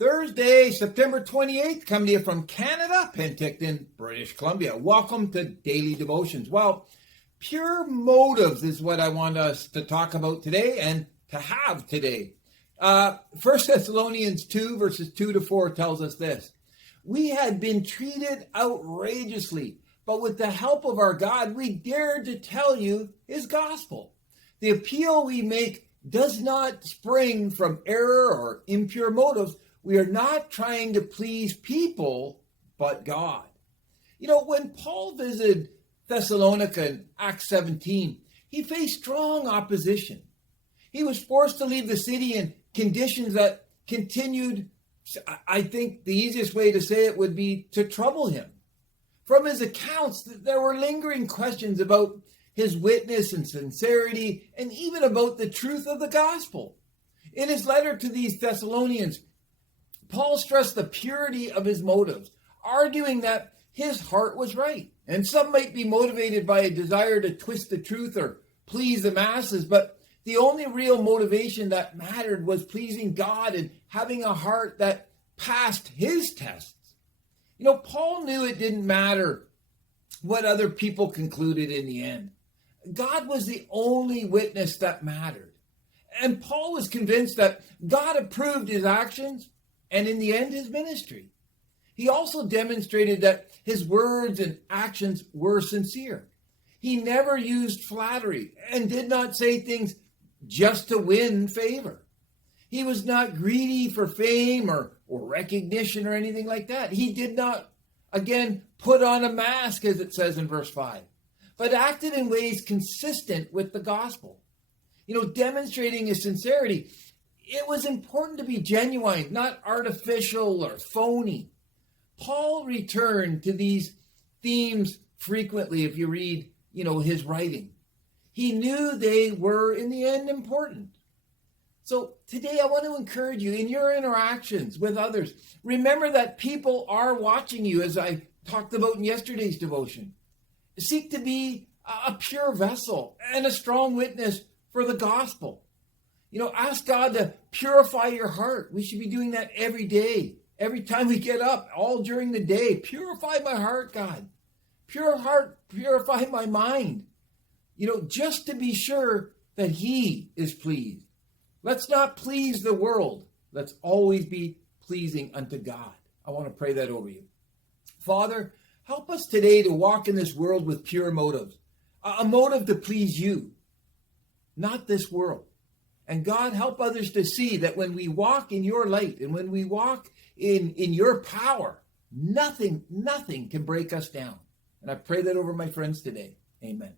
Thursday, September 28th, coming to you from Canada, Penticton, British Columbia. Welcome to Daily Devotions. Well, pure motives is what I want us to talk about today and to have today. 1 Thessalonians 2, verses 2 to 4 tells us this. We had been treated outrageously, but with the help of our God, we dared to tell you his gospel. The appeal we make does not spring from error or impure motives. We are not trying to please people, but God. You know, when Paul visited Thessalonica in Acts 17, he faced strong opposition. He was forced to leave the city in conditions that continued, I think the easiest way to say it would be to trouble him. From his accounts, there were lingering questions about his witness and sincerity, and even about the truth of the gospel. In his letter to these Thessalonians, Paul stressed the purity of his motives, arguing that his heart was right. And some might be motivated by a desire to twist the truth or please the masses, but the only real motivation that mattered was pleasing God and having a heart that passed his tests. You know, Paul knew it didn't matter what other people concluded in the end. God was the only witness that mattered. And Paul was convinced that God approved his actions and in the end, his ministry. He also demonstrated that his words and actions were sincere. He never used flattery and did not say things just to win favor. He was not greedy for fame or recognition or anything like that. He did not, again, put on a mask, as it says in verse 5, but acted in ways consistent with the gospel. You know, demonstrating his sincerity. It was important to be genuine, not artificial or phony. Paul returned to these themes frequently if you read, his writing. He knew they were, in the end, important. So today I want to encourage you in your interactions with others. Remember that people are watching you, as I talked about in yesterday's devotion. Seek to be a pure vessel and a strong witness for the gospel. Ask God to purify your heart. We should be doing that every day, every time we get up, all during the day. Purify my heart, God. Pure heart, purify my mind. Just to be sure that he is pleased. Let's not please the world. Let's always be pleasing unto God. I want to pray that over you. Father, help us today to walk in this world with pure motives. A motive to please you, not this world. And God, help others to see that when we walk in your light and when we walk in your power, nothing can break us down. And I pray that over my friends today. Amen.